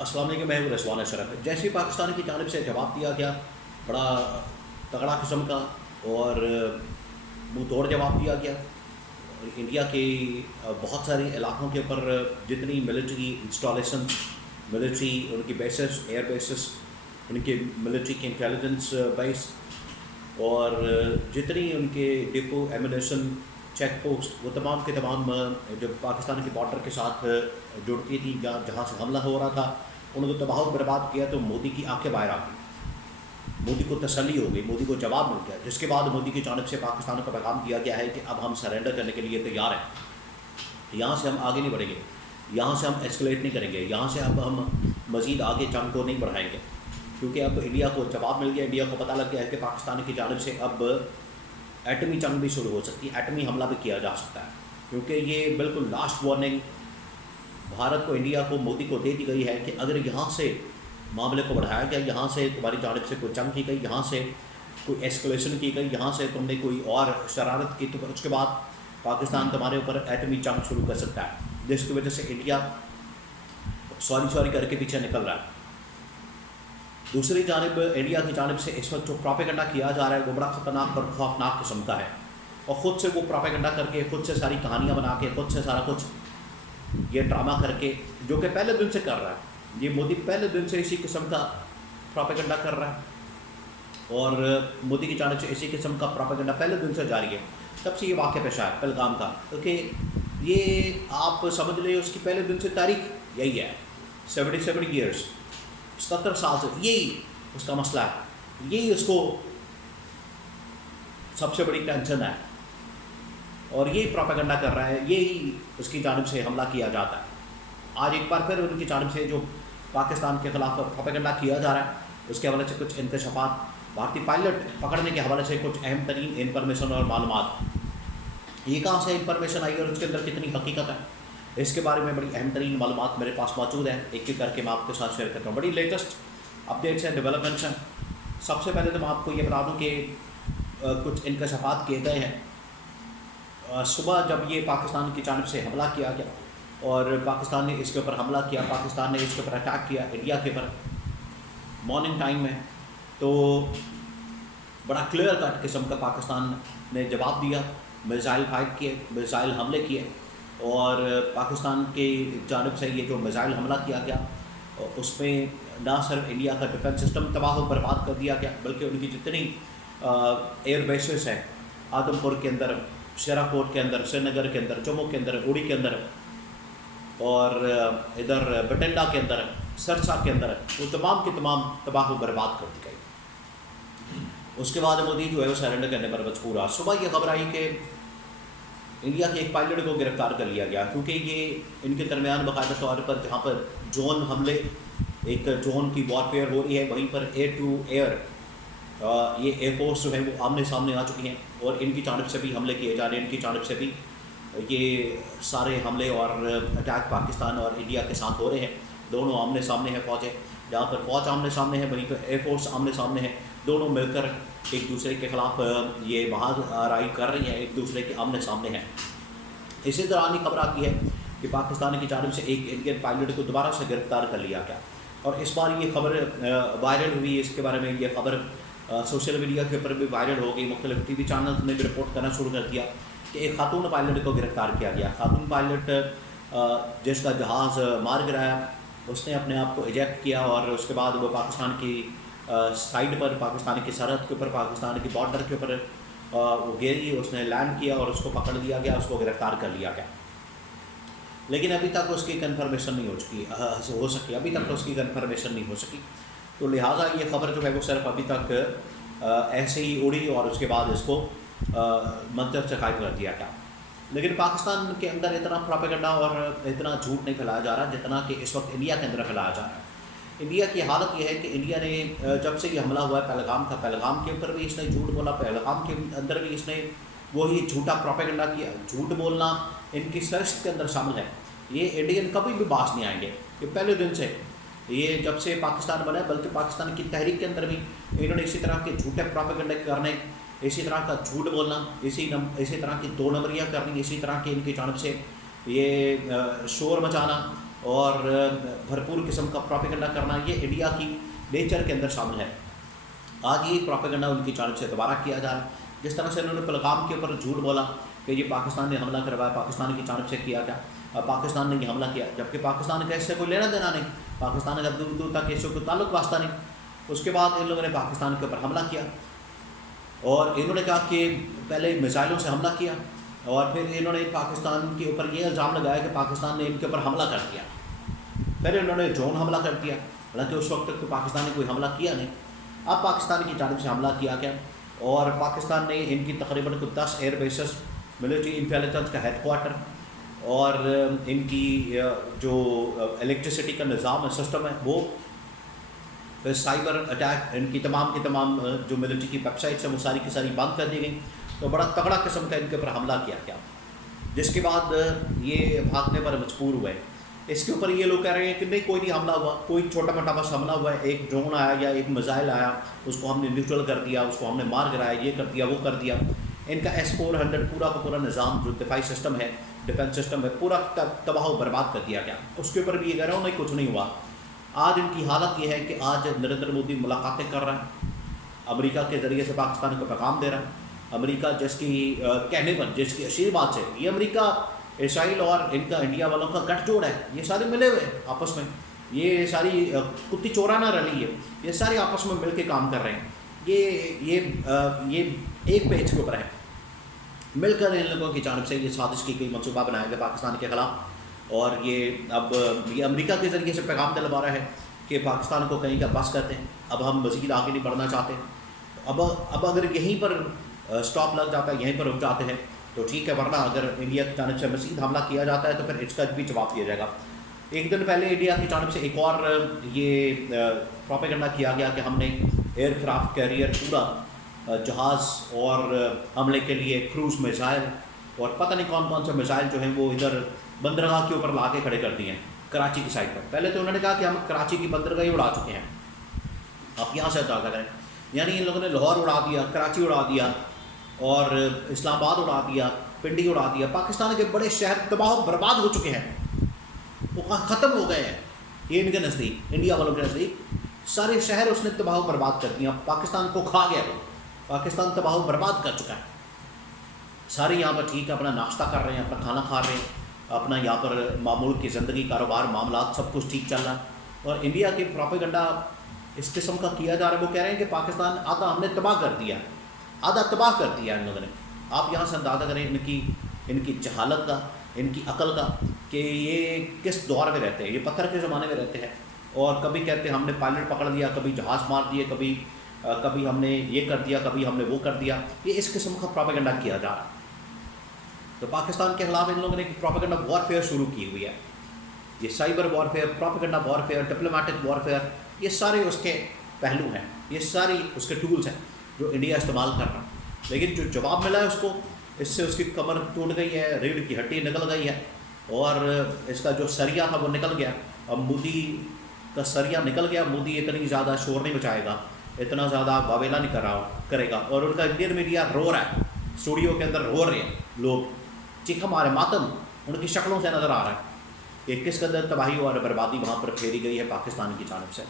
السلام علیکم، میں ہوں رضوان اشرف۔ جیسے پاکستان کی جانب سے جواب دیا گیا بڑا تگڑا قسم کا اور منہ توڑ جواب دیا گیا، اور انڈیا کے بہت سارے علاقوں کے اوپر جتنی ملٹری انسٹالیشن، ملٹری ان کی بیسز، ایئر بیسز، ان کے ملٹری کے انٹیلیجنس بیس، اور جتنی ان کے ڈپو، ایمونیشن، چیک پوسٹ، وہ تمام کے تمام جو پاکستان کے بارڈر کے ساتھ جڑتی تھی، جہاں سے حملہ ہو رہا تھا، انہوں نے تباہ و برباد کیا۔ تو مودی کی آنکھیں باہر آ گئی، مودی کو تسلی ہو گئی، مودی کو جواب مل گیا، جس کے بعد مودی کی جانب سے پاکستان کو پیغام دیا گیا ہے کہ اب ہم سرنڈر کرنے کے لیے تیار ہیں، یہاں سے ہم آگے نہیں بڑھیں گے، یہاں سے ہم ایسکلیٹ نہیں کریں گے، یہاں سے اب ہم مزید آگے جنگ کو نہیں بڑھائیں گے، کیونکہ اب انڈیا کو جواب مل گیا، انڈیا کو پتہ لگ گیا ہے کہ پاکستان کی جانب سے اب ایٹمی جنگ بھی شروع ہو سکتی ہے، ایٹمی حملہ بھی کیا جا سکتا ہے، کیونکہ یہ بالکل لاسٹ وارننگ بھارت کو، انڈیا کو، مودی کو دے دی گئی ہے کہ اگر یہاں سے معاملے کو بڑھایا گیا، یہاں سے تمہاری جانب سے کوئی جنگ کی گئی، یہاں سے کوئی ایسکلیشن کی گئی، یہاں سے تم نے کوئی اور شرارت کی، تو اس کے بعد پاکستان تمہارے اوپر ایٹمی جنگ شروع کر سکتا ہے، جس کی وجہ سے انڈیا سوری کر کے پیچھے نکل رہا ہے۔ دوسری جانب انڈیا کی جانب سے اس وقت جو پروپیگنڈا کیا جا رہا ہے وہ بڑا خطرناک اور خوفناک قسم کا ہے، اور خود سے وہ پروپیگنڈا کر کے، خود سے ساری کہانیاں بنا کے، خود سے سارا کچھ یہ ڈرامہ کر کے، جو کہ پہلے دن سے کر رہا ہے، یہ مودی پہلے دن سے اسی قسم کا پروپیگنڈا کر رہا ہے، اور مودی کی جانب سے اسی قسم کا پروپیگنڈا پہلے دن سے جاری ہے، تب سے یہ واقعہ پیش آیا پہلگام کا، کیونکہ یہ آپ سمجھ لیں اس کی پہلے دن سے تاریخ یہی ہے، 77 ایئرس، 77 سال سے یہی اس کا مسئلہ ہے، یہی اس کو سب سے بڑی ٹینشن ہے، اور یہی پروپیگنڈا کر رہا ہے، یہی اس کی جانب سے حملہ کیا جاتا ہے۔ آج ایک بار پھر ان کی جانب سے جو پاکستان کے خلاف پروپیگنڈا کیا جا رہا ہے، اس کے حوالے سے کچھ انکشافات، بھارتی پائلٹ پکڑنے کے حوالے سے کچھ اہم ترین انفارمیشن اور معلومات، یہ کہاں سے انفارمیشن آئی اور اس کے اندر کتنی حقیقت ہے، اس کے بارے میں بڑی اہم ترین معلومات میرے پاس موجود ہیں، ایک ایک کر کے میں آپ کے ساتھ شیئر کرتا ہوں۔ بڑی لیٹسٹ اپڈیٹس ہیں، ڈیولپمنٹس ہیں۔ سب سے پہلے تو میں آپ کو یہ بتا دوں کہ کچھ انکشافات کیے گئے ہیں۔ صبح جب یہ پاکستان کی جانب سے حملہ کیا گیا اور پاکستان نے اس کے اوپر حملہ کیا، پاکستان نے اس کے اوپر اٹیک کیا انڈیا کے اوپر مارننگ ٹائم میں، تو بڑا کلیئر کٹ قسم کا پاکستان نے جواب دیا، میزائل فائر کیے، میزائل حملے کیے، اور پاکستان کی جانب سے یہ جو میزائل حملہ کیا گیا اس میں نہ صرف انڈیا کا ڈیفنس سسٹم تباہ و برباد کر دیا گیا، بلکہ ان کی جتنی ایئر بیسز ہیں، آدم پور کے اندر، شیراکوٹ کے اندر، سری نگر کے اندر، جموں کے اندر، اڑی کے اندر، اور ادھر بٹنڈا کے اندر، سرسا کے اندر، وہ تمام کے تمام تباہ و برباد کر دی گئی۔ اس کے بعد مودی جو ہے وہ سرنڈر کرنے پر مجبور ہوا۔ صبح یہ خبر آئی کہ انڈیا کے ایک پائلٹ کو گرفتار کر لیا گیا، کیونکہ یہ ان کے درمیان باقاعدہ طور پر جہاں پر ڈرون حملے، ایک ڈرون کی وارفیئر ہو رہی ہے، وہیں پر ایئر ٹو ایئر یہ ایئر فورس جو ہے وہ آمنے سامنے آ چکی ہیں، اور ان کی جانب سے بھی حملے کیے جا رہے ہیں، ان کی جانب سے بھی یہ سارے حملے اور اٹیک پاکستان اور انڈیا کے ساتھ ہو رہے ہیں۔ دونوں آمنے سامنے ہیں فوجیں، جہاں پر فوج آمنے سامنے ہے وہیں پر ایئر فورس آمنے سامنے ہے، دونوں مل کر ایک دوسرے کے خلاف یہ بہاد آرائی کر رہی ہیں، ایک دوسرے کے آمنے سامنے ہیں۔ اسی دوران یہ خبر آتی ہے کہ پاکستان کی جانب سے ایک انڈین پائلٹ کو دوبارہ سے گرفتار کر لیا گیا، اور اس بار یہ خبر وائرل ہوئی، اس کے بارے میں یہ خبر سوشل میڈیا کے اوپر بھی وائرل ہو گئی، مختلف ٹی وی چینلز نے بھی رپورٹ کرنا شروع کر دیا کہ ایک خاتون پائلٹ کو گرفتار کیا گیا۔ خاتون پائلٹ جس کا جہاز مار گرایا، اس نے اپنے آپ کو ایجیکٹ کیا، اور اس کے بعد وہ پاکستان کی سائڈ پر، پاکستان کی سرحد کے اوپر، پاکستان کی بارڈر کے اوپر وہ گری، اس نے لینڈ کیا اور اس کو پکڑ لیا گیا، اس کو گرفتار کر لیا گیا، لیکن ابھی تک اس کی کنفرمیشن نہیں ہو سکی، ابھی تک اس کی کنفرمیشن نہیں ہو سکی، تو لہٰذا یہ خبر جو ہے وہ صرف ابھی تک ایسے ہی اڑی، اور اس کے بعد اس کو منطق سے قائم کر دیا گیا۔ لیکن پاکستان کے اندر اتنا پروپیگنڈا اور اتنا جھوٹ نہیں پھیلایا جا رہا جتنا کہ اس وقت انڈیا کے اندر پھیلایا جا رہا ہے۔ انڈیا کی حالت یہ ہے کہ انڈیا نے جب سے یہ حملہ ہوا ہے پہلگام کا، پہلگام کے اوپر بھی اس نے جھوٹ بولا، پہلگام کے اندر بھی اس نے وہی جھوٹا پروپیگنڈا کیا۔ جھوٹ بولنا ان کی سرشت کے اندر شامل ہے، یہ انڈین کبھی بھی باز نہیں آئیں گے، یہ پہلے دن سے، یہ جب سے پاکستان بنا ہے، بلکہ پاکستان کی تحریک کے اندر بھی انہوں نے اسی طرح کے جھوٹے پروپیگنڈے کرنے، اسی طرح کا جھوٹ بولنا، اسی طرح کی دو نمبریاں کرنی، اسی طرح کی ان کی جانب سے یہ شور مچانا، اور بھرپور قسم کا پروپیگنڈا کرنا، یہ انڈیا کی نیچر کے اندر شامل ہے۔ آج یہ پروپیگنڈا ان کی جانب سے دوبارہ کیا جا رہا ہے۔ جس طرح سے انہوں نے پہلگام کے اوپر جھوٹ بولا کہ یہ پاکستان نے حملہ کروایا، پاکستان کی جانب سے کیا گیا، پاکستان نے یہ حملہ کیا، جبکہ پاکستان کا اس سے کوئی لینا دینا نہیں، پاکستان کا دور دور تک اس سے کوئی تعلق واسطہ نہیں۔ اس کے بعد ان لوگوں نے پاکستان کے اوپر حملہ کیا، اور انہوں نے کہا کہ پہلے میزائلوں سے حملہ کیا، اور پھر انہوں نے پاکستان کے اوپر یہ الزام لگایا کہ پاکستان نے ان کے اوپر حملہ کر دیا۔ پھر انہوں نے ڈرون حملہ کر دیا، حالانکہ اس وقت تک تو پاکستان نے کوئی حملہ کیا نہیں۔ اب پاکستان کی جانب سے حملہ کیا گیا، اور پاکستان نے ان کی تقریباً 10 ایئر بیسز، ملٹری انٹیلیجنس کا ہیڈ کوارٹر، اور ان کی جو الیکٹریسٹی کا نظام ہے، سسٹم ہے، وہ پھر سائبر اٹیک، ان کی تمام جو ملٹری کی ویب سائٹس ہیں وہ ساری کی ساری بند کر دی گئیں۔ تو بڑا تگڑا قسم کا ان کے اوپر حملہ کیا گیا، جس کے بعد یہ بھاگنے پر مجبور ہوئے۔ اس کے اوپر یہ لوگ کہہ رہے ہیں کہ نہیں، کوئی نہیں حملہ ہوا، کوئی چھوٹا موٹا بس حملہ ہوا ہے، ایک ڈرون آیا یا ایک میزائل آیا، اس کو ہم نے نیوٹرل کر دیا، اس کو ہم نے مار گرایا، یہ کر دیا، وہ کر دیا۔ ان کا S-400 پورا کا پورا نظام جو دفاعی سسٹم ہے، ڈیفنس سسٹم ہے، پورا تباہ و برباد کر دیا گیا۔ اس کے اوپر بھی یہ کہہ رہا ہوں نہیں، کچھ نہیں ہوا۔ آج ان کی حالت یہ ہے کہ آج نریندر مودی ملاقاتیں کر رہا ہے، امریکا کے ذریعے سے پاکستان کو پیغام دے رہا ہے۔ امریکہ جس کی کہنے پر، جس کی اشیر بات سے، یہ امریکہ، اسرائیل اور ان کا انڈیا والوں کا گٹھ جوڑ ہے، یہ سارے ملے ہوئے آپس میں، یہ ساری کتی چورانہ رلی ہے، یہ سارے آپس میں مل کے کام کر رہے ہیں، یہ ایک پیج کے اوپر ہے، مل کر ان لوگوں کی جانب سے یہ سازش کی گئی، منصوبہ بنایا گیا پاکستان کے خلاف۔ اور یہ اب یہ امریکہ کے ذریعے سے پیغام دلوا رہا ہے کہ پاکستان کو کہیں کا بس کرتے ہیں، اب ہم مزید آگے نہیں بڑھنا چاہتے۔ اب اگر یہیں پر سٹاپ لگ جاتا ہے، یہیں پر رک جاتے ہیں تو ٹھیک ہے، ورنہ اگر انڈیا کی جانب سے مزید حملہ کیا جاتا ہے تو پھر اس کا بھی جواب دیا جائے گا۔ ایک دن پہلے انڈیا کی جانب سے ایک اور یہ پروپیگنڈا کیا گیا کہ ہم نے ایئر کرافٹ کیریئر پورا جہاز اور حملے کے لیے کروز میزائل اور پتہ نہیں کون کون سے میزائل جو ہیں وہ ادھر بندرگاہ کے اوپر لا کے کھڑے کر دیے ہیں، کراچی کی سائڈ پر۔ پہلے تو انہوں نے کہا کہ ہم کراچی کی بندرگاہ ہی اڑا چکے ہیں، آپ یہاں سے اندازہ کریں، یعنی ان لوگوں نے لاہور اڑا دیا، کراچی اڑا دیا، اور اسلام آباد اڑا دیا، پنڈی اڑا دیا۔ پاکستان کے بڑے شہر تباہ و برباد ہو چکے ہیں، وہ ختم ہو گئے ہیں۔ یہ ان کے نزدیک، انڈیا والوں کے نزدیک سارے شہر اس نے تباہ و برباد کر دیا، پاکستان کو کھا گیا، وہ پاکستان تباہ و برباد کر چکا ہے۔ سارے یہاں پر ٹھیک ہے، اپنا ناشتہ کر رہے ہیں، اپنا کھانا کھا رہے ہیں، اپنا یہاں پر معمول کی زندگی، کاروبار، معاملات سب کچھ ٹھیک چل رہا ہے۔ اور انڈیا کی پروپیگنڈا اس قسم کا کیا جا رہا ہے، وہ کہہ رہے ہیں کہ پاکستان آدھا ہم نے تباہ کر دیا، آدھا تباہ کر دیا ان لوگوں نے۔ آپ یہاں سے اندازہ کریں ان کی جہالت کا، ان کی عقل کا، کہ یہ کس دور میں رہتے ہیں، یہ پتھر کے زمانے میں رہتے ہیں، اور کبھی کہتے ہیں ہم نے پائلٹ پکڑ لیا، کبھی جہاز مار دیے، کبھی ہم نے یہ کر دیا، کبھی ہم نے وہ کر دیا۔ یہ اس قسم کا پروپیگنڈا کیا جا رہا ہے۔ تو پاکستان کے خلاف ان لوگوں نے پروپیگنڈا وارفیئر شروع کی ہوئی ہے۔ یہ cyber warfare, propaganda warfare, diplomatic warfare, یہ سارے اس کے پہلو ہیں، یہ ساری اس کے ٹولز ہیں جو انڈیا استعمال کر رہا ہے۔ لیکن جو جواب ملا ہے اس کو، اس سے اس کی کمر ٹوٹ گئی ہے، ریڑھ کی ہڈی نکل گئی ہے، اور اس کا جو سریا تھا وہ نکل گیا۔ اب مودی کا سریا نکل گیا، مودی اتنی زیادہ شور نہیں مچائے گا، اتنا زیادہ واویلا نہیں کرے گا، اور ان کا انڈین میڈیا رو رہا ہے، اسٹوڈیو کے اندر رو رہے ہیں لوگ، چیخ ہمارے ماتم ان کی شکلوں سے نظر آ رہا ہے کہ کس قدر تباہی اور بربادی وہاں پر پھیری گئی ہے پاکستان کی جانب سے۔